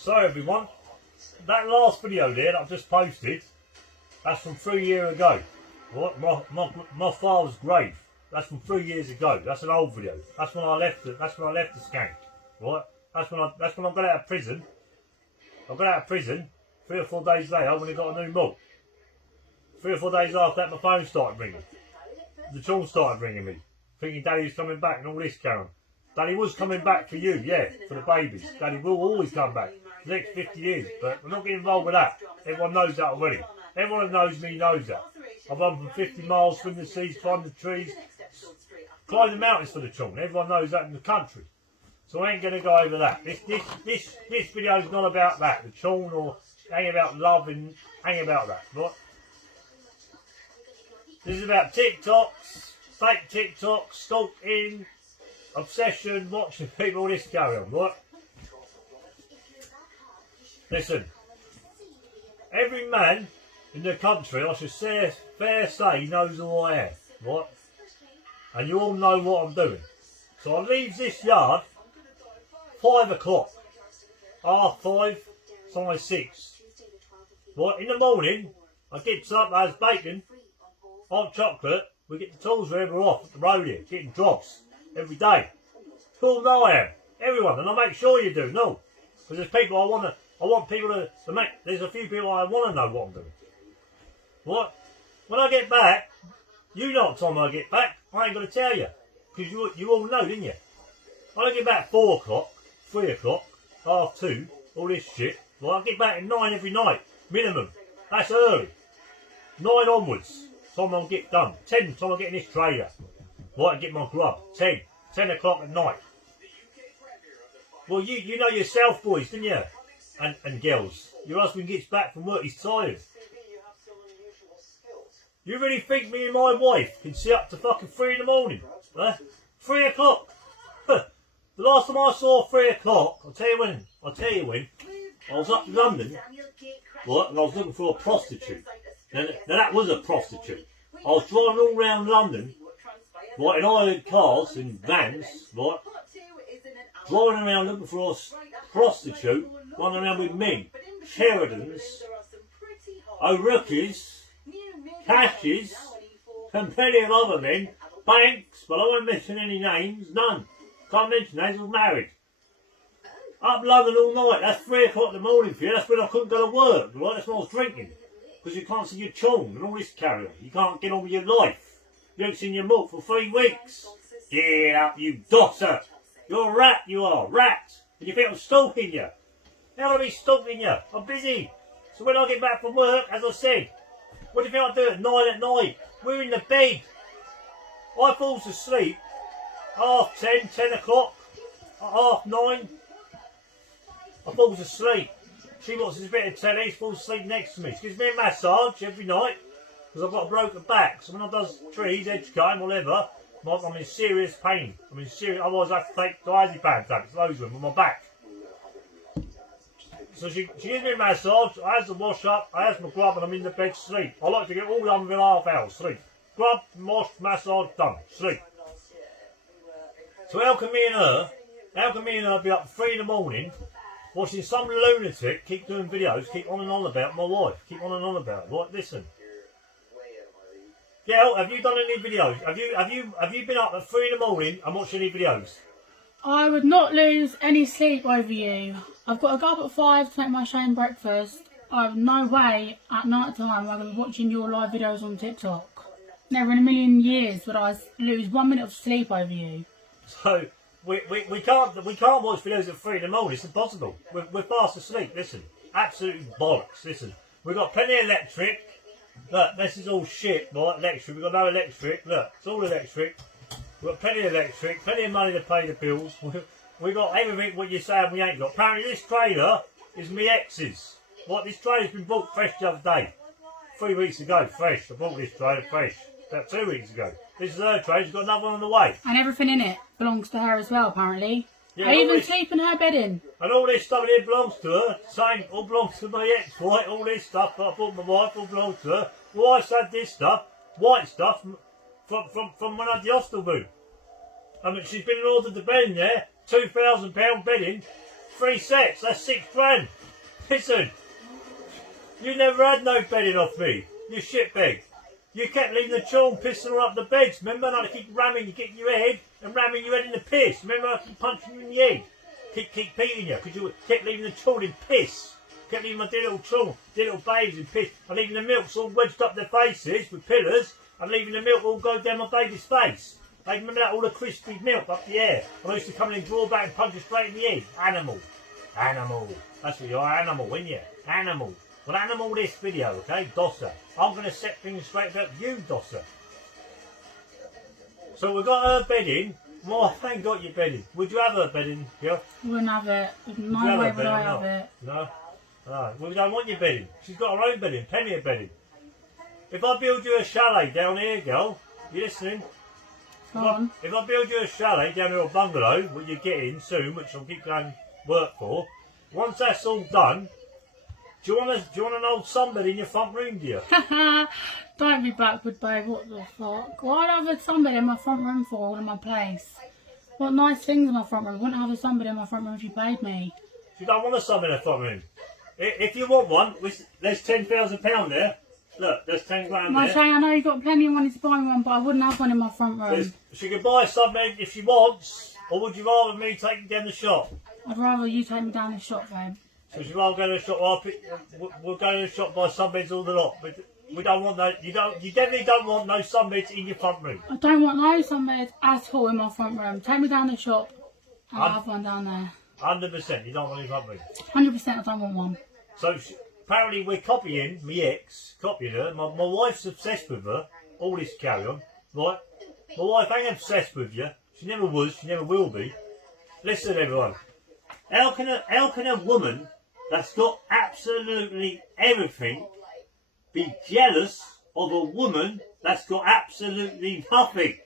So everyone, that last video there that I've just posted, that's from 3 years ago. What? My father's grave. That's from 3 years ago. That's an old video. That's when I left it. That's when I left the skank. What? That's when I got out of prison. I got out of prison 3 or 4 days later when I got a new mug. 3 or 4 days after that, my phone started ringing. The children started ringing me, thinking Daddy was coming back and all this carry on. Daddy was coming back for you, yeah, for the babies. Daddy will always come back for the next 50 years, but we're not getting involved with that. Everyone knows that already. Everyone who knows me knows that. I've run from 50 miles, swim the seas, climb the trees, climb the mountains for the children. Everyone knows that in the country. So I ain't going to go over that. This video is not about that. The children or ain't about love and ain't about that. Right? This is about TikToks, fake TikToks, stalking, obsession, watching people, all this carry on, right? Listen, every man in the country, I should fair say, knows who I am, right? And you all know what I'm doing. So I leave this yard 5 o'clock, 5:30, sometimes 6. Right, in the morning, I get up, there's bacon, hot chocolate, we get the tools ready, we're off at the road here, getting jobs every day. You all know I am, everyone, and I make sure you do, no. Because there's people I want people to make, there's a few people I want to know what I'm doing. What? When I get back, you know what time I get back, I ain't going to tell you. Because you all know, didn't you? I get back 4 o'clock, 3 o'clock, 2:30, all this shit. Well, I get back at 9 every night, minimum. That's early. 9 onwards, time I'll get done. 10, time I get in this trailer. Right, I get my grub. 10 o'clock at night. Well, you know yourself, boys, didn't you? And girls. Your husband gets back from work, he's tired. You really think me and my wife can sit up to fucking 3 in the morning? 3 o'clock? The last time I saw 3 o'clock, I'll tell you when, I was up in London, right, and I was looking for a prostitute. Now that was a prostitute. I was driving all around London, right, in hired cars and vans, right, driving around looking for a prostitute, running around with men, Sheridans, O'Rookes, Cashes, and plenty of other men, Banks, but I won't mention any names, none. Can't mention names, I was married. Up London all night, that's 3 o'clock in the morning for you, that's when I couldn't go to work, right, that's when I was drinking. Because you can't see your children and all this carry on, you can't get on with your life. You ain't seen your milk for 3 weeks. Get up, you dosser. You're a rat, you are, rat. And you think I'm stalking you. How am I stalking you? I'm busy. So when I get back from work, as I said, what do you think I do at 9 at night? We're in the bed. I falls asleep 10:30, 10 o'clock, 9:30. I falls asleep. She watches a bit of telly, she falls asleep next to me. She gives me a massage every night because I've got a broken back. So when I does trees, edge cutting, whatever, I'm in serious pain. Otherwise I have to take diazepam tablets, loads of them on my back. So she gives me a massage, I have to wash up, I have my grub and I'm in the bed sleep. I like to get all done within half hour, sleep. Grub, wash, massage, done, sleep. So how can me and her be up 3 in the morning, watching some lunatic keep doing videos, keep on and on about my wife, keep on and on about it. Right, listen. Gail, have you done any videos? Have you been up at 3 in the morning and watched any videos? I would not lose any sleep over you. I've got to go up at 5 to make my Shane breakfast. I have no way at night time I'm going to be watching your live videos on TikTok. Never in a million years would I lose 1 minute of sleep over you. So we can't watch videos at 3 in the morning. It's impossible. We're fast asleep. Listen, absolute bollocks. Listen, we've got plenty of electric. Look, this is all shit, right? Electric. We've got no electric. Look, it's all electric. We've got plenty of electric, plenty of money to pay the bills. We've got everything what you're saying we ain't got. Apparently this trailer is me ex's. What, this trailer's been bought fresh the other day. 3 weeks ago, fresh. I bought this trailer fresh. About 2 weeks ago. This is her trailer, she's got another one on the way. And everything in it belongs to her as well, apparently. Yeah, I even sleep in her bedding. And all this stuff here belongs to her. Same, all belongs to my ex, right? All this stuff that I bought my wife all belongs to her. My wife's had this stuff, white stuff, from when I had the hostel room. I mean, she's been ordered the bedding there, £2,000 bedding, 3 sets, that's 6 grand. Listen, you never had no bedding off me, you shitbag. You kept leaving the children pissing all up the beds, remember? And I keep ramming you, getting your head and ramming your head in the piss. Remember, I keep punching you in the head. Keep beating you, because you kept leaving the children in piss. Kept leaving my dear little children, dear little babies in piss. And leaving the milks all wedged up their faces with pillars, and leaving the milk all go down my baby's face. I remember that, all the crispy milk up the air. And I used to come in and draw back and punch you straight in the head. Animal. Animal. That's what you are, animal, ain't you? Animal. Well, animal this video, okay? Dosser. I'm going to set things straight about you, Dosser. So we've got her bedding. Well, thank God your bedding. Would you have her bedding, yeah? Wouldn't have it. No way would I have it. No? No. Well, we don't want your bedding. She's got her own bedding. Plenty of bedding. If I build you a chalet down here, girl, you listening? Go on. If I build you a chalet down here, a bungalow, which you're getting soon, which I'll keep going work for, once that's all done, do you want an old sunbed in your front room, do you? Don't be backward, babe. What the fuck? Why would I have a sunbed in my front room for all in my place? What nice things in my front room. I wouldn't have a sunbed in my front room if you paid me. You don't want a sunbed in the front room. If you want one, there's £10,000 there. Look, there's 10 grand there. Shane, I know you've got plenty of money to buy me one, but I wouldn't have one in my front room. She could buy a sunbed if she wants, or would you rather me take you down the shop? I'd rather you take me down the shop, babe. So she'd rather go to the shop. We'll go to the shop, buy sunbeds all the lot. But we don't want no. You definitely don't want no sunbeds in your front room. I don't want no sunbeds at all in my front room. Take me down the shop, and I'll have one down there. 100%. You don't want your front room. 100%. I don't want one. So apparently we're copying my ex, copying her. My wife's obsessed with her. All this carry on, right? My wife ain't obsessed with you. She never was. She never will be. Listen, everyone. How can a woman that's got absolutely everything be jealous of a woman that's got absolutely nothing?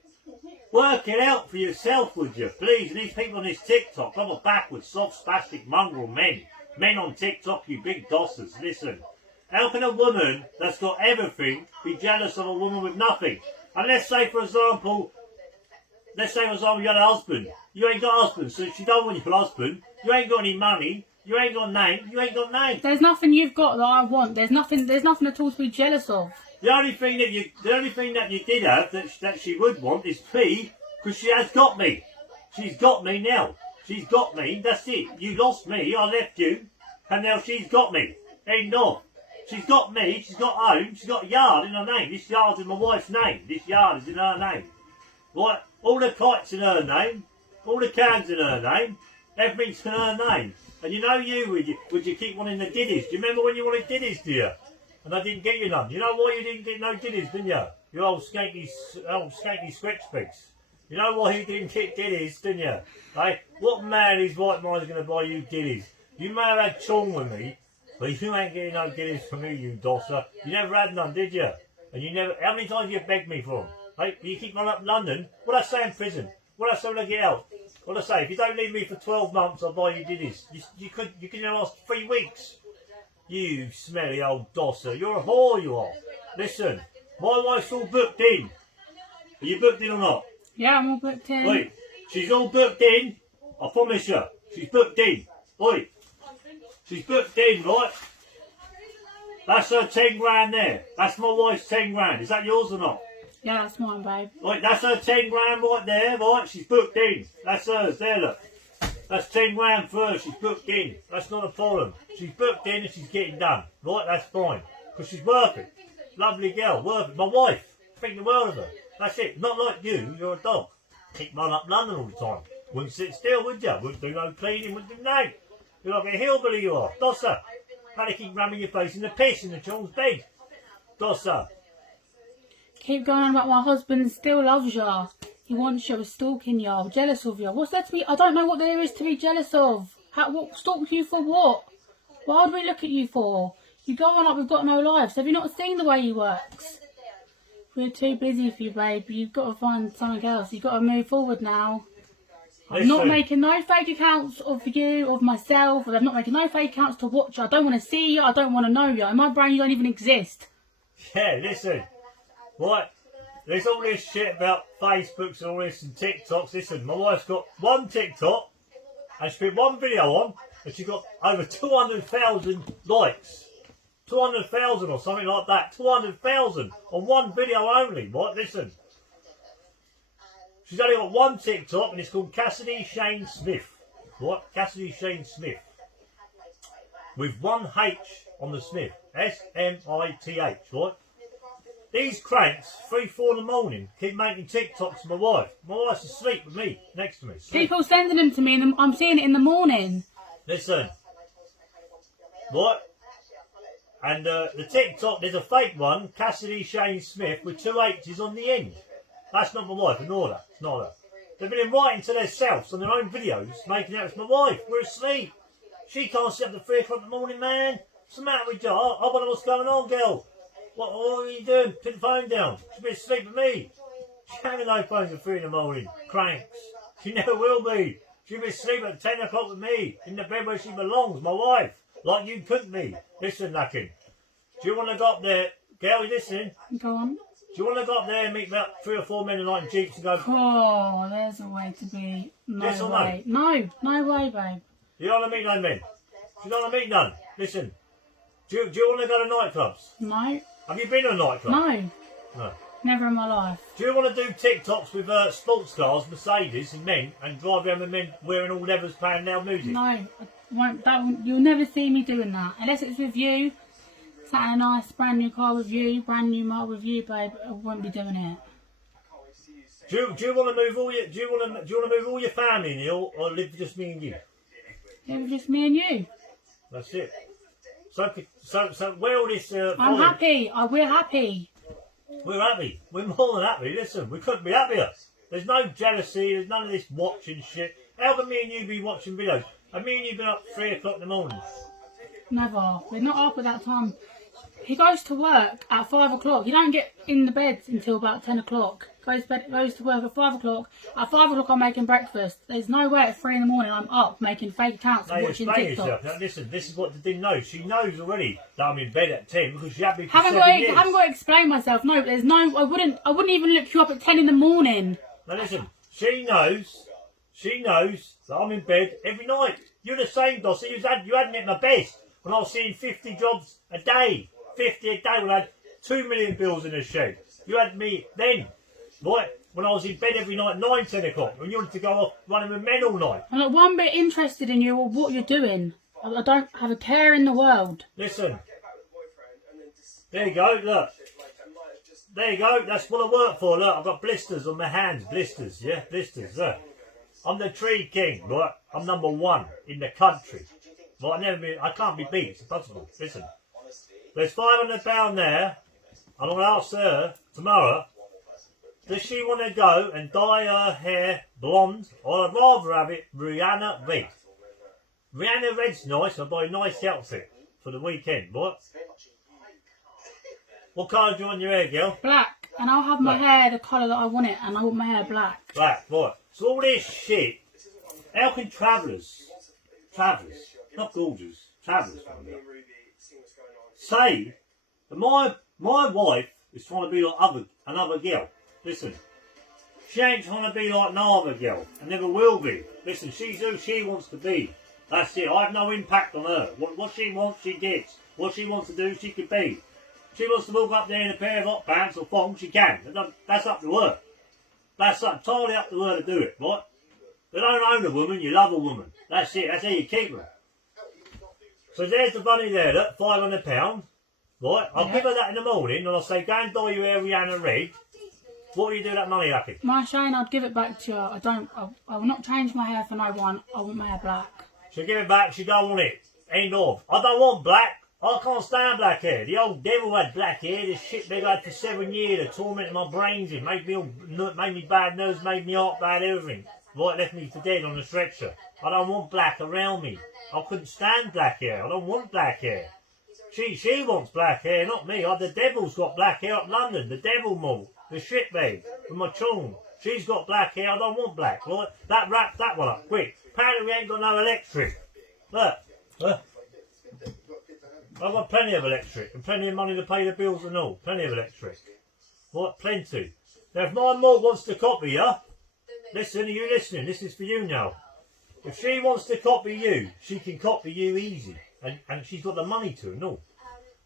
Work it out for yourself, would you, please? And these people on this TikTok, I'm a backward, soft, spastic, mongrel men on TikTok, you big dossers. Listen, how can a woman that's got everything be jealous of a woman with nothing? And let's say, for example, you had a husband. You ain't got a husband, so she don't want your husband. You ain't got any money. You ain't got name. You ain't got name. There's nothing you've got that I want. There's nothing at all to be jealous of. The only thing that you did have that she would want is me, because she has got me. She's got me now. She's got me. That's it. You lost me. I left you, and now she's got me. Ain't no. She's got me. She's got home. She's got a yard in her name. This yard's in my wife's name. This yard is in her name. Right? All the kites in her name. All the cans in her name. Everything's in her name. And you know would you keep wanting the diddies? Do you remember when you wanted diddies, dear? And I didn't get you none. You know why you didn't get no diddies, didn't you? You old skanky scratch pigs. You know why you didn't get diddies, didn't you? Hey, what man in his right mind is going to buy you diddies? You may have had chong with me, but you ain't getting no diddies from me, you dosser. You never had none, did you? And you never. How many times have you begged me for them? Hey, you keep on up in London. What I say in prison? What I say when I get out? What I say? If you don't leave me for 12 months, I'll buy you diddies. You can last 3 weeks. You smelly old dosser. You're a whore, you are. Listen, my wife's all booked in. Are you booked in or not? Yeah, I'm all booked in. Wait, she's all booked in. I promise you. She's booked in. Oi, she's booked in, right? That's her 10 grand there. That's my wife's 10 grand. Is that yours or not? Yeah, that's mine, babe. Right, that's her 10 grand right there, right? She's booked in. That's hers, there, look. That's 10 grand for her, she's booked in. That's not a problem. She's booked in and she's getting done. Right, that's fine. Because she's worth it. Lovely girl, worth it. My wife, think the world of her. That's it. Not like you, you're a dog. Keep running up London all the time. Wouldn't sit still, would you? Wouldn't do no cleaning, wouldn't do nothing. You're like a hillbilly, you are. Dosser. How do you keep ramming your face in the piss in the child's bed? Dosser. Keep going on about my husband still loves you. He wants you, stalking you, jealous of you. What's that to be? I don't know what there is to be jealous of. Stalk you for what? Why would we look at you for? You go on like we've got no lives. Have you not seen the way he works? We're too busy for you, babe. You've got to find something else. You've got to move forward now. I'm not making no fake accounts of you, of myself. I'm not making no fake accounts to watch you. I don't want to see you. I don't want to know you. In my brain, you don't even exist. Yeah, listen. Right, there's all this shit about Facebooks and all this and TikToks. Listen, my wife's got one TikTok and she put one video on and she got over 200,000 likes. 200,000 or something like that. 200,000 on one video only. What? Listen. She's only got one TikTok and it's called Cassidy Shane Smith. What? Cassidy Shane Smith. With one H on the Smith. S-M-I-T-H. What? These cranks, 3, 4 in the morning, keep making TikToks to my wife. My wife's asleep with me, next to me. Sleep. People sending them to me and I'm seeing it in the morning. Listen. What? And the TikTok, there's a fake one, Cassidy Shane Smith, with 2 H's on the end. That's not my wife, ignore that. It's not her. They've been inviting to themselves on their own videos, making out it's my wife. We're asleep. She can't sit up to 3 o'clock in the morning, man. What's the matter with you? I wonder what's going on, girl. What are you doing? Put the phone down. She'll be asleep with me. She having no phones at 3 in the morning. Cranks. She never will be. She'll be asleep at 10 o'clock with me. In the bed where she belongs, my wife. Like you couldn't be. Listen, Luckin. Do you want to go up there? Girl, you listening? Go on. Do you want to go up there and meet about 3 or 4 men tonight in Jeeps and go... Oh, there's a way to be. No Yes or no? way. No, no way, babe. You don't want to meet no men? You don't want to meet none? Listen. Do you want to go to nightclubs? No. Have you been to a nightclub? No. No. Never in my life. Do you want to do TikToks with sports cars, Mercedes and men and drive around with men wearing all leathers playing loud music? No. I won't, you'll never see me doing that. Unless it's with you. Sat in a nice brand new car with you, brand new model with you, babe. I won't be doing it. Do you want to move all your move all your family in here or live just me and you? It was just me and you. That's it. So where all this I'm happy. We're happy. We're happy. We're more than happy. Listen, we couldn't be happier. There's no jealousy, there's none of this watching shit. How can me and you be watching videos? Have me and you been up 3 o'clock in the morning? Never. We're not up at that time. He goes to work at 5 o'clock. He don't get in the bed until about 10 o'clock. Goes to work at 5 o'clock. At 5 o'clock I'm making breakfast. There's no way at 3 in the morning I'm up making fake accounts and watching TikTok. Now, listen, this is what the didn't know. She knows already that I'm in bed at 10 because she had me for Haven't 7 years. got to explain myself. No, there's no. I wouldn't even look you up at 10 in the morning. Now listen, she knows that I'm in bed every night. You're the same, Dossie. You had me at my best when I was seeing 50 jobs a day. 50 a day when I had 2 million bills in the shed. You had me then, right, when I was in bed every night, 9, 10 o'clock, when you wanted to go off running with men all night. I'm not one bit interested in you or what you're doing. I don't have a care in the world. Listen, there you go, look. There you go, that's what I work for, look. I've got blisters on my hands, blisters, yeah, blisters, look. I'm the tree king, right? I'm number 1 in the country. Right, I can't be beat, it's impossible. Listen. There's £500 there, and I'm going to ask her tomorrow, does she want to go and dye her hair blonde, or I'd rather have it Rihanna Red. Rihanna Red's nice, I'll buy a nice outfit for the weekend, what? What colour do you want your hair, girl? Black, and I'll have my hair the colour that I want it, and I want my hair black. Black, right. So all this shit, how can travellers, not gorgeous, travellers find out? Say that my wife is trying to be like another girl. Listen, she ain't trying to be like no other girl, and never will be. Listen, she's who she wants to be. That's it. I have no impact on her. What she wants, she gets. What she wants to do, she can be. She wants to walk up there in a pair of hot pants or thongs, she can. That's up to her. That's entirely up to her to do it, right? You don't own a woman, you love a woman. That's it. That's how you keep her. So there's the money there, look, £500. Right? I'll give her that in the morning and I'll say, go and dye your hair Rihanna Red. What will you do with that money, Lucky? My Shane, I'd give it back to you. I will not change my hair for no one. I want my hair black. She'll give it back, she don't want it. End of. I don't want black. I can't stand black hair. The old devil had black hair. This shit they've had for 7 years. It tormented my brains. It made me bad nerves, made me heart bad, everything. Right, left me for dead on the stretcher. I don't want black around me. I couldn't stand black hair. I don't want black hair. She wants black hair, not me. The devil's got black hair up London. The devil mall. The shitbag. With my chum. She's got black hair. I don't want black. Right? Wrap that one up, quick. Apparently we ain't got no electric. Look. I've got plenty of electric. And plenty of money to pay the bills and all. Plenty of electric. What? Plenty. Now if my mum wants to copy you, listen, are you listening? This is for you now. If she wants to copy you, she can copy you easy. And she's got the money to and all.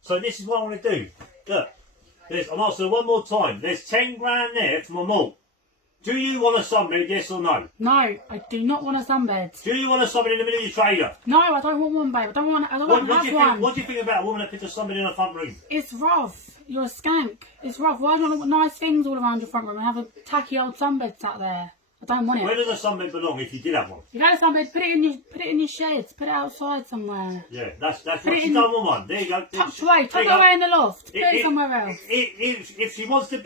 So this is what I want to do. Look, I'm asking one more time. There's 10 grand there from a malt. Do you want a sunbed, yes or no? No, I do not want a sunbed. Do you want a sunbed in the middle of your trailer? No, I don't want one, babe. I don't want to have one. What do you think about a woman that puts a sunbed in her front room? It's rough. You're a skank. It's rough. Why do you want nice things all around your front room and have a tacky old sunbed sat there? I don't want it. Where does a sunbed belong if you did have one? If you had a sunbed, put it in your sheds. Put it outside somewhere. Yeah, that's what she don't want one. There you go. Tucked away in the loft. Put it somewhere else. If she wants to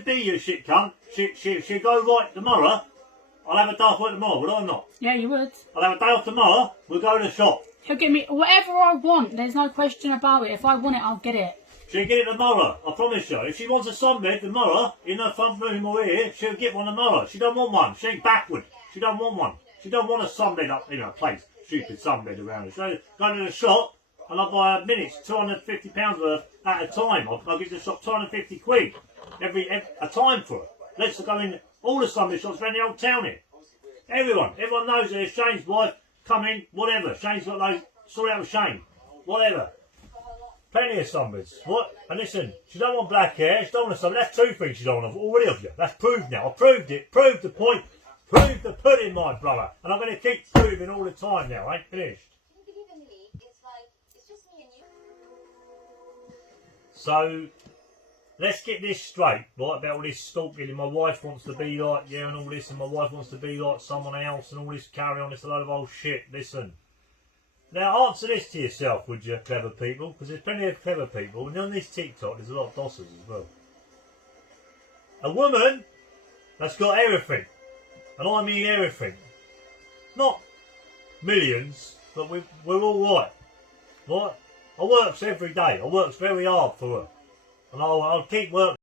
be you, shit cunt, she'll go right tomorrow. I'll have a day off work tomorrow, will I not? Yeah, you would. I'll have a day off tomorrow, we'll go to the shop. He'll get me whatever I want. There's no question about it. If I want it, I'll get it. She'll get it tomorrow, I promise you. If she wants a sunbed tomorrow, in her front room or here, she'll get one tomorrow. She don't want one. She ain't backward. She don't want one. She don't want a sunbed up in her place. Stupid sunbed around her. So go to the shop and I'll buy her minutes, £250 worth at a time. I'll give the shop 250 quid every a time for her. Let's go in all the sunbed shops around the old town here. Everyone knows that it's Shane's wife. Come in, whatever. Shane's got those. Sort out with Shane. Whatever. Plenty of sunbeds. What? And listen, she don't want black hair. She don't want a sunbed. That's two things she don't want already of you. That's proved now. I proved it. Proved the point. Proved the pudding, my brother. And I'm going to keep proving all the time now. I ain't finished. So, let's get this straight, right, about all this stalking and my wife wants to be like you and all this and my wife wants to be like someone else and all this carry on, this a load of old shit. Listen. Now answer this to yourself, would you, clever people? Because there's plenty of clever people and on this TikTok there's a lot of dossers as well. A woman that's got everything, and I mean everything. Not millions, but we're all right. Right? I works every day. I works very hard for her. And I'll keep working.